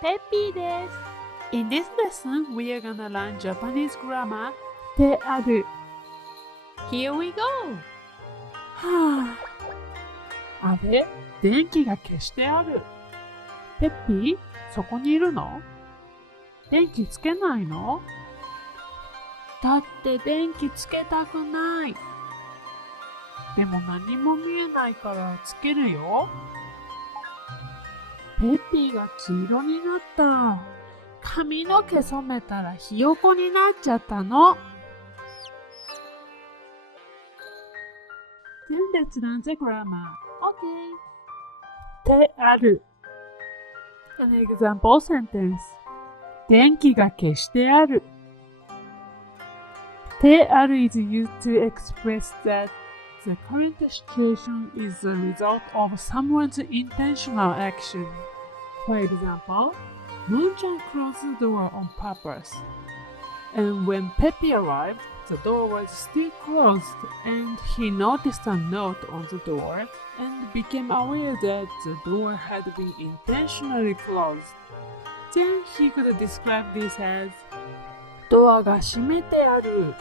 ペッピーです。In this lesson, we are gonna learn Japanese grammar である。Here we go! はあ、あれ、電気が消してある。ペッピー、そこにいるの？電気つけないの？だって電気つけたくない。でも何も見えないからつけるよ。ペッピーが黄色になった。髪の毛染めたらひよこになっちゃったの。Then let's learn the grammar. Okay. である。An example sentence. 電気が消してある。である is used to express that the current situation is the result of someone's intentional action. For example, Moon-chan closed the door on purpose. And when Peppy arrived, the door was still closed and he noticed a note on the door and became aware that the door had been intentionally closed. Then he could describe this as ドアが閉めてある。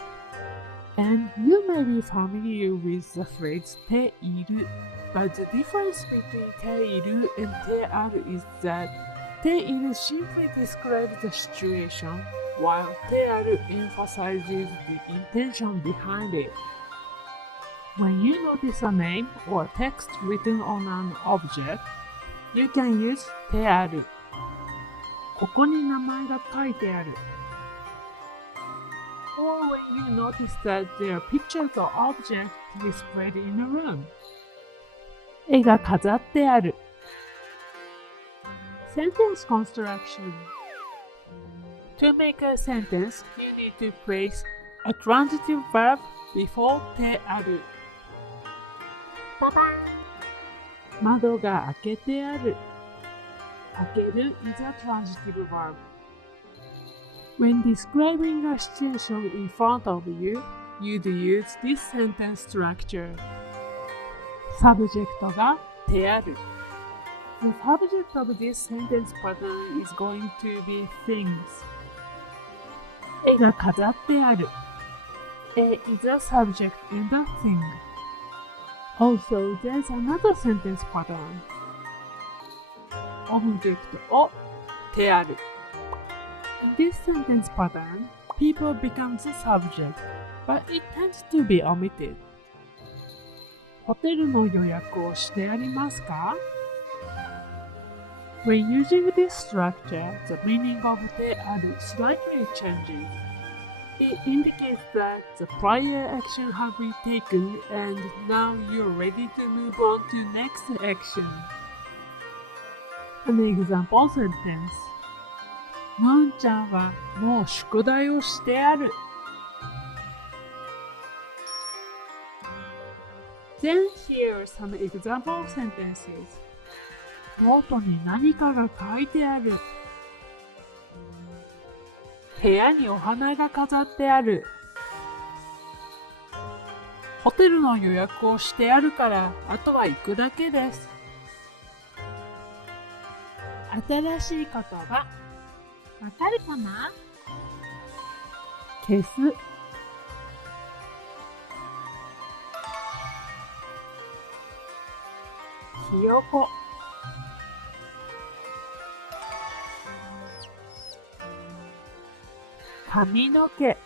And you may be familiar with the phrase ている but the difference between ている and てある is that ている simply describes the situation while てある emphasizes the intention behind it. When you notice a name or text written on an object, you can use てある。ここに名前が書いてある。Or when you notice that there are pictures or objects displayed in a room. 絵が飾ってある。Sentence construction. To make a sentence, you need to place a transitive verb before てある。ババン。窓が開けてある。開ける is a transitive verb. When describing a situation in front of you, you'd use this sentence structure. サブジェクトがてある。The subject of this sentence pattern is going to be things. 絵が飾ってある。絵 is a subject in the thing. Also, there's another sentence pattern. オブジェクトをてある。In this sentence pattern, people become the subject, but it tends to be omitted. ホテルの予約をしてありますか？ When using this structure, the meaning of てある slightly changes. It indicates that the prior action has been taken and now you're ready to move on to next action. An example sentence. のんちゃんはもう宿題をしてある。Then here are some example sentences. ノートに何かが書いてある。部屋にお花が飾ってある。ホテルの予約をしてあるからあとは行くだけです。新しい言葉わかるかな？消す。ひよこ。髪の毛。